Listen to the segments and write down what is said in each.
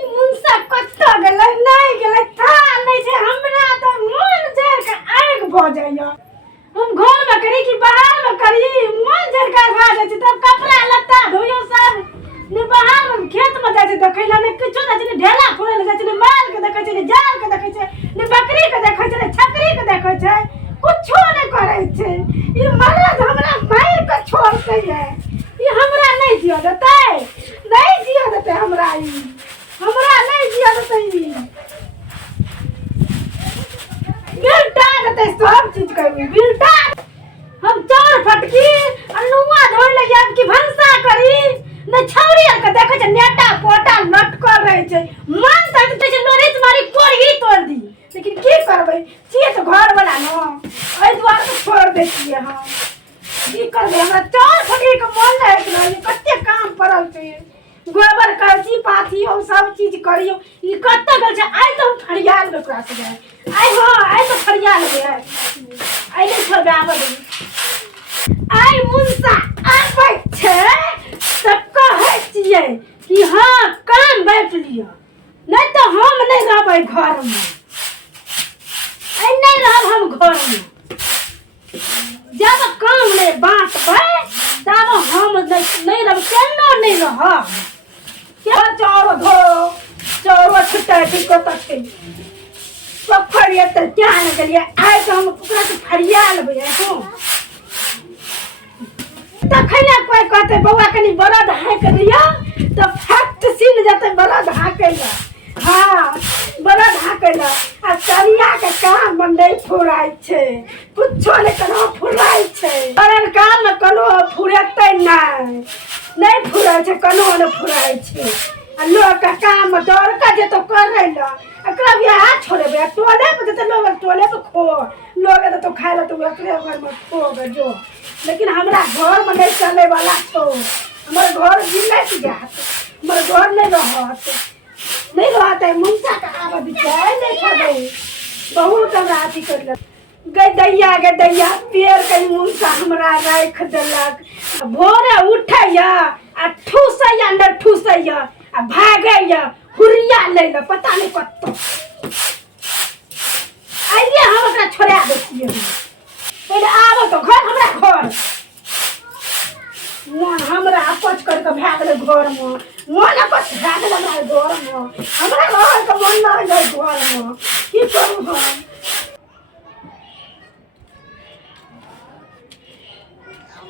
ई मुंसा कत्ता गेलै नहीं गेलै था नहीं छै हमरा त मन जर के आग भ जाइया। हम घर में करी कि बाहर में करी मन जर के भा जाय छै तब कपड़ा लत्ता धोइयो सब ने बाहर में खेत में जाय छै देखै ला ने किछो जाय छै ने ढेला फोड़े ले जाय छै ने माल के देखै छै ने जाल के देखै छै ने बकरी के देखै छै ने छकरी के देखै छै कुछो नहीं करे छै। ई मरद हमरा मार के छोड़तै है ई हमरा नहीं जियो देतै नहीं जियो देतै हमरा नहीं जियो देतै ई बिल्टा देतै सब चीज करबी बिल्टा। हम चार फटकी अनुआ धोइ ले जाब कि भंसा करी ने छौरी आर के देखै छै नेटा पोटा लटकल रहै छै मन त कहै छै लोरिस मारी कोरही तोड़ दी लेकिन की करबै छियै त घर वाला न एहि दुआरे से छोड़ दै छियै हम की करबै हमरा चार फटकी के मन रहै छै कते काम पड़ल छै गोबर करची पाथी ओ सब चीज करियो ई कत्ते गेल छै आइ तो हम फरिया लेबै ओकरा से आइ आइ तो फरिया लेबै आइ नहीं छोड़बै आबऽ दे आइ मुंसा आबै छै त कहै छियै कि हाँ काम बाँट लिअ नहीं तो हम नहीं रहबै घर में आइ नहीं रहब हम घर में जब काम नहीं बाँटबै तब हम नहीं रहब केनो नहीं रहब क्या चारो धो चारो छुट्टा ठीक तक पोखर त क्या न गेलिए आइ तो हम ओकरा से फरिया लेबै हो तखने कोई कहते बौआ कनी बरद हाँक दिया तो फट सीन जते बरद हाँकेला हाँ बरद हाँकेला आ करिया के काम नहीं फुराई छै कुछो नहीं कनो फुराई छै बरन काम में कनो फुरेतै नहीं फुराई छै कनो नहीं फुराई छै आ लोग का काम डर का जे तो करै ला एकरा बियाह छोड़बे टोले पे जते लोग टोले पे खो लोग तो खाए ला तो एकरे घर में खो जो लेकिन हमरा घर में नहीं चले वाला छो हमर घर जिले जात हमर घर नहीं रहत है मुंसा का आवाज जाए नहीं छोड़े बहुत हमरा अथी कर गदैया पेड़ के मुंसा हमरा राख देलक भोरे उठैया आ ठूसैया न ठूसैया आ भागैया हुरिया ले ल पता नहीं कत्तो आइए हम ओकरा छोड़ा दै छियै पहले आबो तो घर हमरा घर मन हमरा अपच कर के भाग ले घर में मन अपच भाग ले हमरा घर में हमरा घर के मन ना जाय घर में की करू हम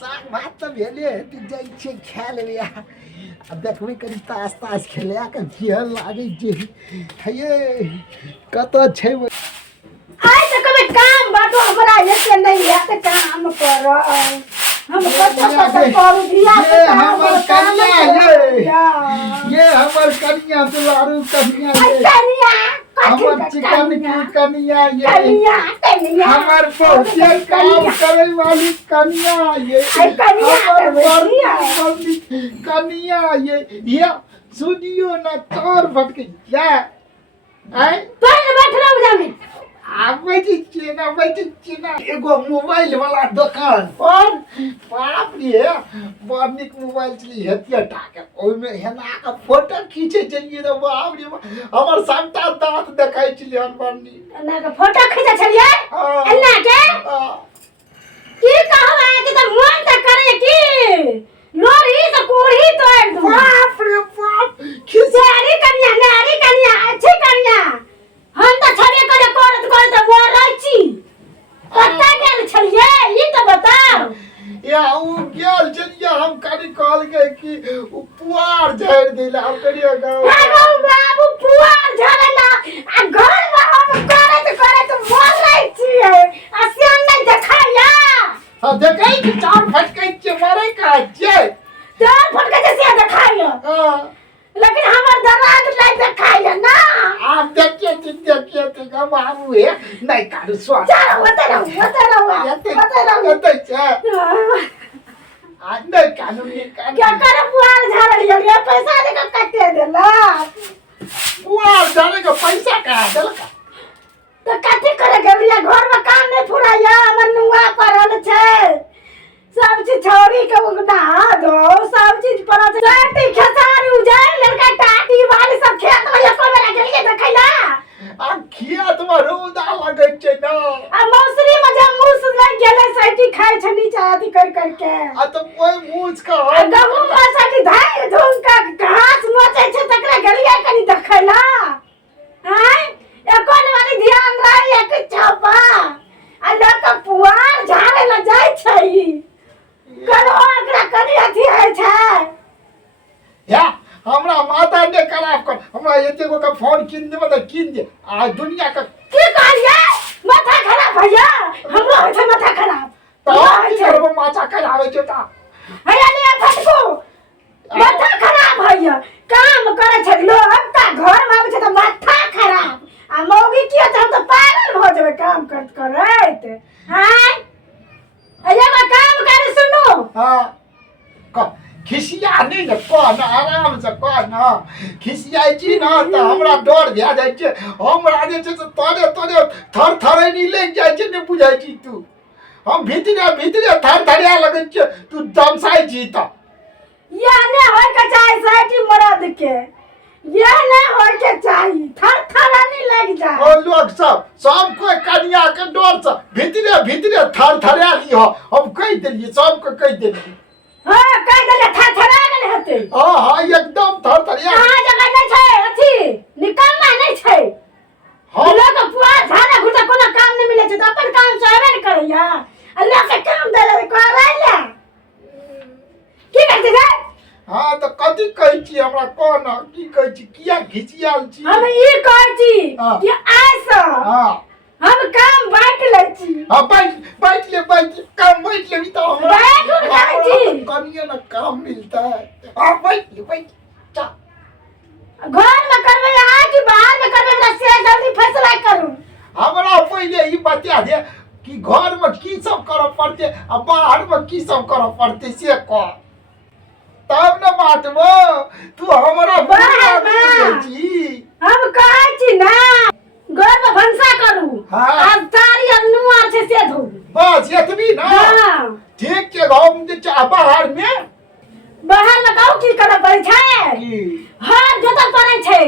साग भात त भेले ती जाइ छै खा लेबे अब देखबै कनी तास खेले के केहन लागे छै हे कत छै आइ त कभी काम बाटो हमरा एते नहीं है काम कर हम कत करू दिया ये हमर कन्या ये हमर कन्या दुलारू कन्या कन्या हमर चिकन की कन्या ये हमर बहुते काम करे वाली कन्या ये कन्या ये सुनियो ना तोर भटके जा आय तो बैठ रहो जामी आबै छी ना एगो मोबाइल वाला दुकान पर बाप रे बड़ नीक मोबाइल चली हेतिया टाके ओइ में हेना के फोटो खींचे चलिए रे बाप रे हमर सबटा दांत देखाइ छलिए हन बड़ नीक एना के फोटो खींचे छलिए एना के की कहबा कि त मन त करे की लोरी से कोढ़ी तोड़ दूं बाप रे बाप खिसारी कन्या अच्छी कन्या हम त छबे करे करत बोलै छी कत्ता गेल छलिए ई त बताओ या उ गेल छलिए हम कनी कहल गए कि उ पुआर झाड़ देला हम करिया गाँव हेलो बाबू पुआर झाड़ला आ घर में हम करत बोलै छी आ सियान नहीं देखाया हां देखै कि चार फटकै छै मारे का छै चार फटकै छै से देखाया हां लेकिन हमर दराज नहीं देखाया ना आप देखिए का बाबू है नहीं कारू स्वा चलो होते रहो ये छै आज नहीं कानून ये क्या करे पुआर झाड़ लिया पैसा दे के कटे देला पुआर झाड़े का पैसा का देलका तो कथी करे गेलिया घर में काम नहीं फुराया हमर नुआ पड़ल छै सब चीज छोड़ी के उगना दो सब चीज पड़ल छै साटी खेसारी उजाड़ लड़का करके आ तो कोई मूछ का गहूं मसाटी धाई धूम का घास मोचे छे तकरा गलिया कनी देखला हैं एकोन वाली ध्यान रही एक चौपा आ लोक पुआर झाड़े ल जाय छै कनो एकरा कनी अथी है छै या हमरा माता ने खराब कर हमरा एते गो का फोन किन दे मतलब किन दे आ दुनिया का की कहलिए माथा खराब भैया हमरो है छै माथा खराब तो की करबो माथा खराब है छै ता हैया ले फटको माथा खराब भैया काम करे छै लोग ता घर में आबै छै त माथा खराब आ मौगी की त हम त पागल भ जेबै काम करत हैं हैया काम करे सुनो हां क खिसिया नहीं न कौन आराम से कौन खिसियाई छी न त हमरा डर भए जाइ छै हमरा जे छै से तोरे थर थरे नहीं लग जाइ छै ने बुझाइ छी तू हम भीतरे थर थरिया लगै छै तू दमसाई छी त ये ने होय के चाही साइटी मरद के ये ने होय के चाही थर थरा नहीं लग जाए ओ लोग सब कोई कन्या के डर से भीतरे थर थरिया लियो हम कह देलिए सबको कह देलिए हां कह देले थर थरा गेल हेते हां एकदम थर थरिया कहां जगह नहीं छै अथी निकलना नहीं छै हां लोग पुआ झाड़ा घुटा कोनो काम नहीं मिले छै त अपन काम स्वयं नहीं करैया अल्लाह के काम देले करै ले की करते रे हां तो कथि कहै छी हमरा कोन की कहै छी किया घिचियाल छी हम ई कहै छी कि आइसा हां हम काम बांट लै छी हां बैठ ले काम बैठ ले तो हमरा बैठ उठ कहै छी कनिया ना काम मिलता है हां बैठ चा घर में करबै आ कि बाहर में करबै हमरा से जल्दी फैसला करू हमरा पहले ई बता दे कि घर में की सब करऽ पड़ते आ बाहर में की सब करऽ पड़ते से कह तब न बांटबो तू हमरा बाहर में हम कहै छी ना घर में भंसा करू हाँ। अब तारी अन्नुआ छै से धो बस एतबी ना हां ठीक के हम जे बाहर में कहू की करऽ पड़ै छै की हाथ जोतऽ पड़ै छै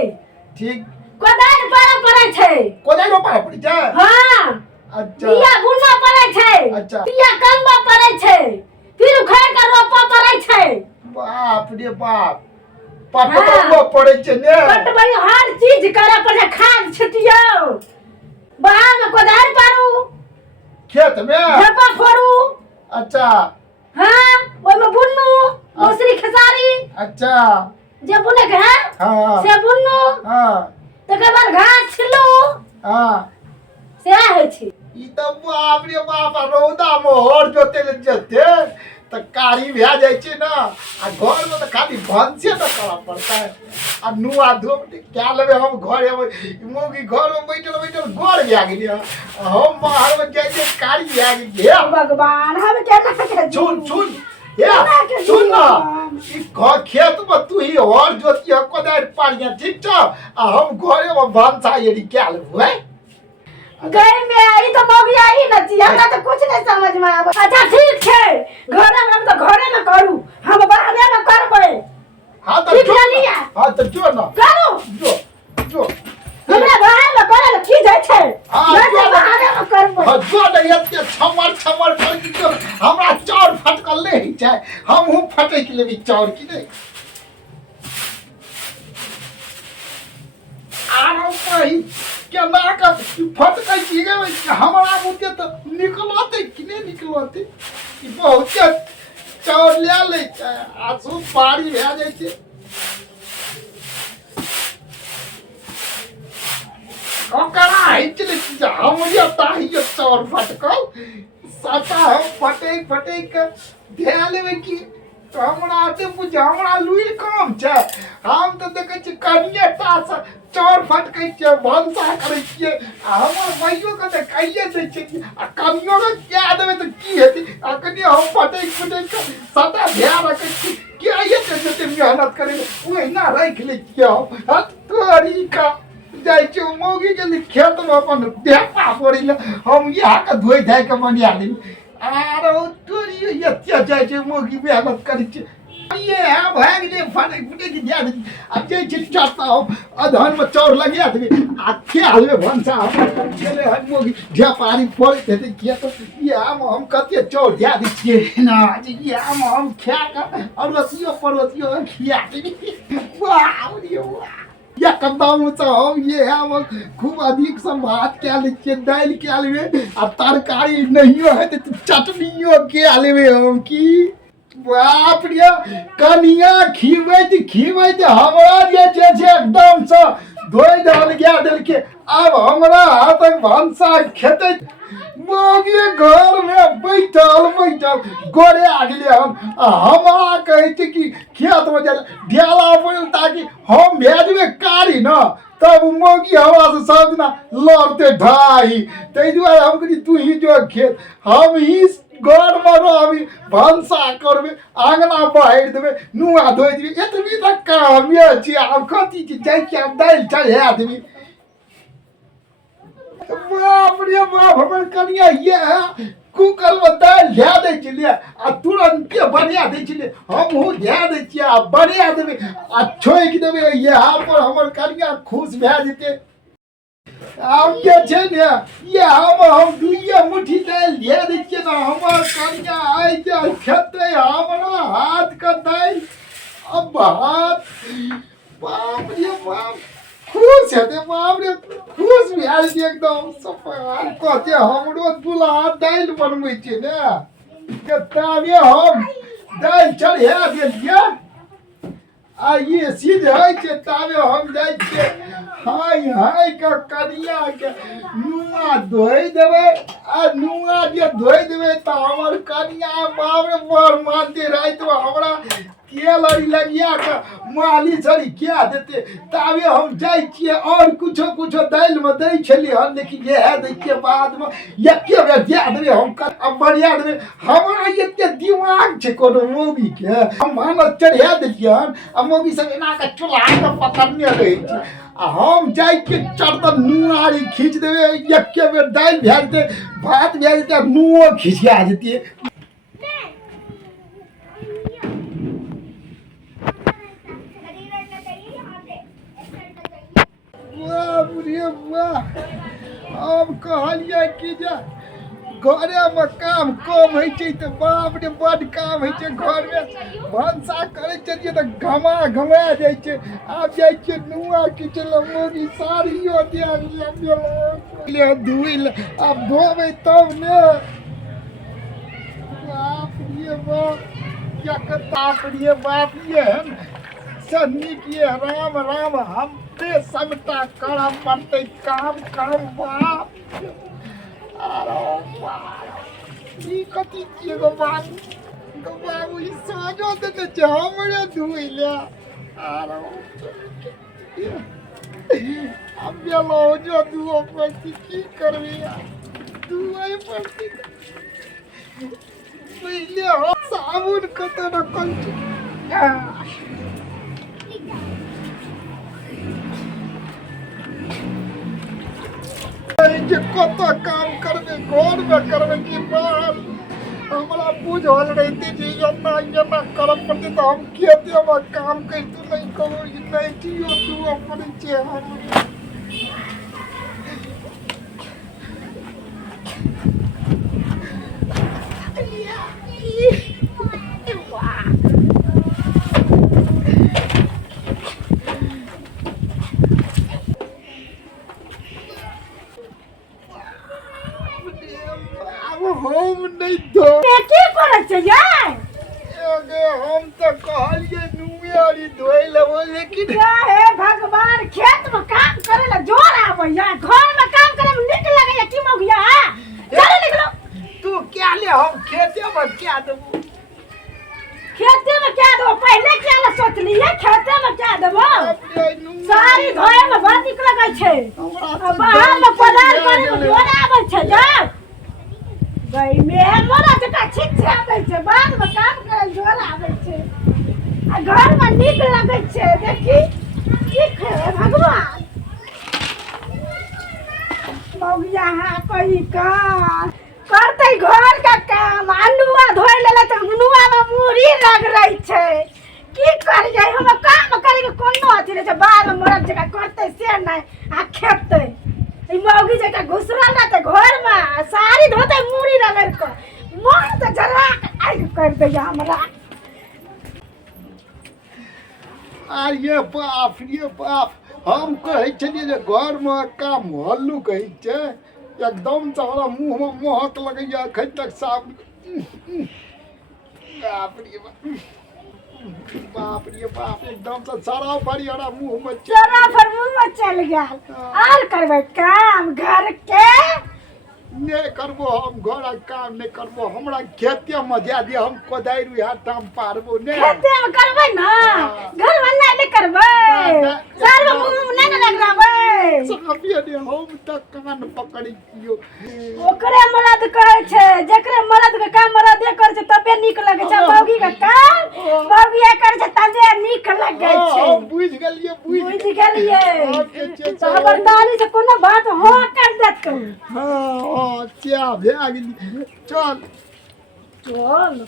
ठीक कोदारि पारऽ पड़ै छै कोदारि रोपा पड़ै छै हां अच्छा बिया बुनऽ पड़ै छै अच्छा। बिया कमबऽ पड़ै छै फिर उखाड़ के रोपऽ पड़ै छै बाप रे बाप पटवा पड़ै छै ने पटबै हर चीज करऽ पड़ै छै खाद छिटियो बाहर में कोदारि पारू खेत में ढेपा फोड़ू अच्छा हां ओइ में बुनू मौसरी खेसारी अच्छा जे बुने के है हां से बुनू हां तकर बाद घास छिलू हां से होइ छै ई त बाप रे बाप रौदा में हर जोते ले जेते त कारी भे जाइ छै ना आ घर में त खाली भंसे न करऽ पड़ता है आ नुआ धो क्या लेबे हम घर मोगी घर में बैठल गोर भे गेलिए हम बाहर में जाय कारी भे गेलिए हे भगवान हम केना के सुन ये सुन ना ई खेत में तू ही हर जोतिया कोदारि पाड़िया ठीक छ आ हम घरे में भंसा यदि क्या लेबो है गई में आई तो मौगी आई न छी हमरा तो कुछ नहीं समझ में आवे अच्छा ठीक छै घर में हम तो घरे में करू हम बाहर में करबै हां तो ठीक है लिया हां तो जो ना करू जो हमरा बाहर में करे ल की जाय छै हाँ, मैं बाहर में करबै हां जो नहीं एते छमर कर के हमरा चाउर फटकल नहीं छै हम हूं फटै के लेबी चाउर की नहीं आरो कही केना का फटकै छी गे हमरा मुते तो निकलते कि नहीं निकलते ई बहुत चाउर ले छै आसू पारी भे जाइ छै ओकरा हिचले हम जे ताही चाउर फटकल सता हम फटै के धे लेबै की तो हमरा आते बुझ हमरा लुइर काम छै हम तो देखे छी कनिए टा से चाउर फटकै छै भंसा करै छियै आ हमर भाइयो के त कहिए दै छै आ कनियो के क्या देबै त की हेतै आ कनिए हम फटै के सता धे रखै छी क्या ये जते मेहनत करे ओहिना राखि लै छियै हम तोरी का जाइ छै मौगी के खेत में अपन ढेपा पड़िले हम यहाँ के धोइ धाइ के बनिया ली आरो तोरी एते जाइ छै मौगी मेहनत करै छै ये है भाग ले फटे फटे की याद अब जे चिट्टाता हो अधन में चौर लग गया थे आखे हाल में भंसा चले हम मोगी जे पानी फोड़ देते किया तो ये हम कते चौर दिया दीजिए ना ये हम क्या का और पर्वतियों खिया वाह या कदम हम ये हम खूब अधिक संभात क्या लिखिए दाल क्या लेवे अब तरकारी नहीं है तो चटनियों क्या लेवे हम की बाप रे कनिया खीवे हमरा जे छे एकदम से धोई डाल गया दिल के अब हमरा हाथ भंसा खेते मोगे घर में बैठल गोरे आ गेले हमरा कहे छे कि खेत में जा ढेला बोल ताकि हम भेजबे कारी न तब मोगी हवा से सब दिना लड़ते ढाई तै दुआरे हम कही तू ही जो खेत हम ही घर में रहबी भंसा करबे आंगना बहार देबे नुआ धोइ देबे एतबी तक काम ये छी आब कथी छी जाय के आब दाल चढ़ा देबी बाप रे बाप हमर कनिया ये कुकर में दाल ध्या दै छलिए आ तुरंत बनिया दै छलिए हमहू ध्या दै छियै आ बनिया देबे आ छोइक देबे यहाँ पर हमर कनिया खुश भए जेतै आब के छे ने ये हम दुइये मुट्ठी दाल ध्या दै छियै ना हमर कनिया आइ जे खेतै हमरा हाथ का दाल अब हाथ बाप रे बाप खुश है बाप रे खुश भए छै एकदम सफाई कहते हमरो दुल्हा दाल बनबै छै ने ताबे हम दाल चढ़ा देलिए आ ये सीधे है ताबे हम जाय छियै हाय का कनिया के नुआ धोइ देबै आ नुआ जे धोइ देबै त हमर कनिया बाप रे बड़ मानते राइत हमरा के लड़ी लगिया के माली छड़ी क्या देते ताबे हम जाय छियै और कुछो दाल में दै छलिए हन लेकिन ये है दै के बाद में एके बेर दे देबै हम अब बढ़िया देबै हमरा एते दिमाग छै कोनो मोगी के हम भानस चढ़ा देलिए हन आ मोगी सब एना के चूल्हा के पकड़ने रहै छै आ हम जाय के चरतन नुआरी खींच देबै एके बेर दाल भए जेतै भात भए जेतै नुओ खिसिया जेतै अब कहलिए कि जे घरे में काम कम है तो बाप रे बड़ काम है घर में भंसा करे चलिए तो घमा जाए छे आब जाए नुआ किचन मोगी साड़ियों दे धुल अब धोबे तब ने बाप रे बाप क्या बाप रे सन्नी किए राम राम हम सबटा करम पड़ते काम बाप ई कथी किए गो बाबू ई साजो देते छै हमरे धुइले आरो अब गेलो जो दुओ पर की करबी दुओ पर पहिले हम साबुन कते न कंठी कत काम करबे घर में करबे कि बाहर हमरा बुझल रहते जे एना करब पड़ते तो हम खेते में काम करते नहीं करो नहीं जियो तू अपन छे हम नहीं दो की करे छै यार हम तो कहलिए नुआरी धोइ लेबो लेकिन हे भगवान खेत में काम करे ला जोर आवे या घर में काम करे में निक लगे या की मौगिया चलो निकलो तू क्या ले हम खेते में क्या देबो पहले क्या ला सोच लिए खेते में क्या देबो सारी धोए में बड़ निक लगे छै बाहर में पदार करे में जोर आवे छै जा गई में मोरा जका ठीक से आबै छै बाद में काम करे जोर आबै छै आ घर में नीक लगै छै देखी ठीक है भगवान मौगिया हा कही का करते घर का काम अनुआ धोइ लेले त अनुआ में मुरी लग रही छै की करिए हम काम करे के कोनो अथी रे जे बाद में मरद जका करते से नहीं आ खेते ई मौगी जका घुसरल रहते घर में साड़ी धोते मूड़ी रगड़ के मन तो जरा आग कर दे हमरा अरे बाप रे बाप हम कहै छलिए जे घर में काम हल्लू कहै छै एकदम से हमरा मुंह में महक लगैया अखन तक साफ बाप रे बाप एकदम से सारा भरी हरा मुंह में सारा भर मुंह में चल गया और करबै काम घर के नहीं करबो हम घर काम नहीं करबो हमरा खेते में दे दे हम कोदाई रुहा टाम पारबो नहीं खेते में करबै ना घर में नहीं करबै सारा मुंह में नहीं लगाबै साफिया ने हम तक कान पकड़ी दियो ओकरे मरद कहै छै जेकरे मरद के काम मरदे कर छै तबे नीक लगै छै मौगी के काम मौगी कर छै तबे नीक लगै छै बुझ गेलिए खबरदारी से कोनो बात हो कर देत हां क्या भे गेली चल चल